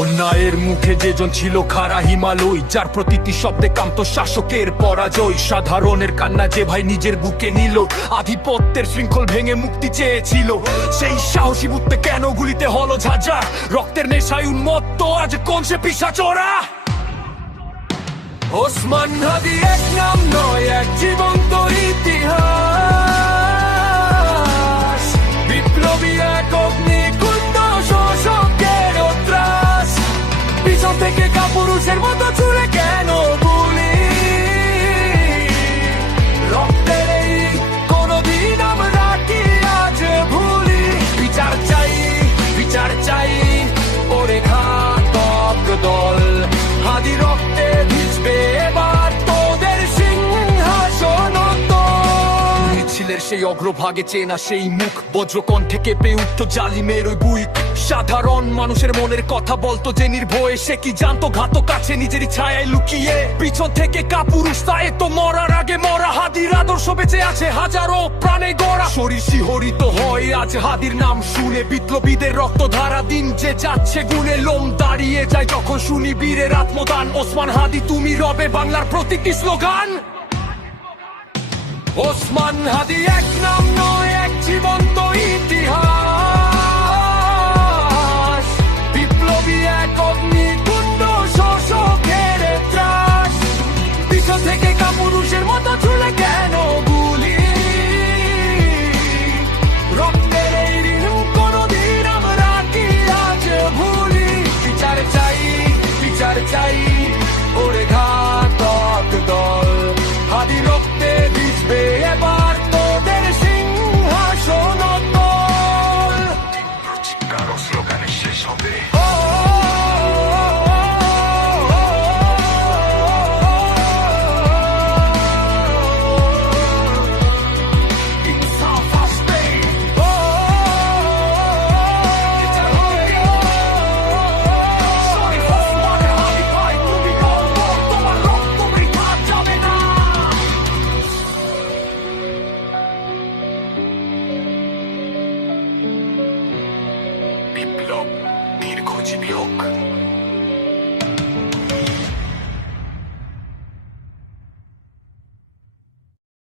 অন্যায়ের মুখে যেজন ছিল খারা হিমালয়, যার প্রতিটি শব্দে কান্ত শাসকের পরাজয়। সাধারণের কান্না যে ভাই নিজের বুকে নিল, আধিপত্যের শৃঙ্খল ভেঙে মুক্তি চেয়েছিল। সেই সাহসী বুঝতে কেন গুলিতে হলো ঝাঁঝার রক্তের নেশায় উন্মত্ত, আজ কোন সে পিসা চোরা ওসমান হাদি এক নাম নয়, এক জীবন্ত ইতিহাস। কাপুরুষের মতো ছুড়ে কেন? মিছিলের সেই অগ্রভাগে চেনা সেই মুখ। বজ্রকণ্ঠে কেঁপে উঠত জালিমের ওই বুই সাধারণ মানুষের মনের কথা বলতো যে নির্ভয়ে সে কি জানতো? ঘাতক কাছে নিজেরই ছায়ায় লুকিয়ে। পিছন থেকে কাপুরুষ তাই তো মরার আগে মরা। হাদির আদর্শ বেঁচে আছে হাজারো প্রাণে গড়া। শরীর শিহরিত হয় আজ হাদির নাম শুনে। বিপ্লবীদের রক্তধারা দিন যে যাচ্ছে গুনে লোম দাঁড়িয়ে যায় যখন শুনি বীরের আত্মদান। ওসমান হাদি, তুমি রবে বাংলার প্রতীকী স্লোগান। ওসমান হাদি এক নাম নয়, এক জীবন্ত ইতিহাস। বিপ্লবী এক অগ্নিকুণ্ড শোষকের ত্রাস। পিছন থেকে কাপুরুষের মতো চলে কেন গুলি? রক্তের এই বিচার চাই বিচার চাই, ওরে ঘাতক ジビオック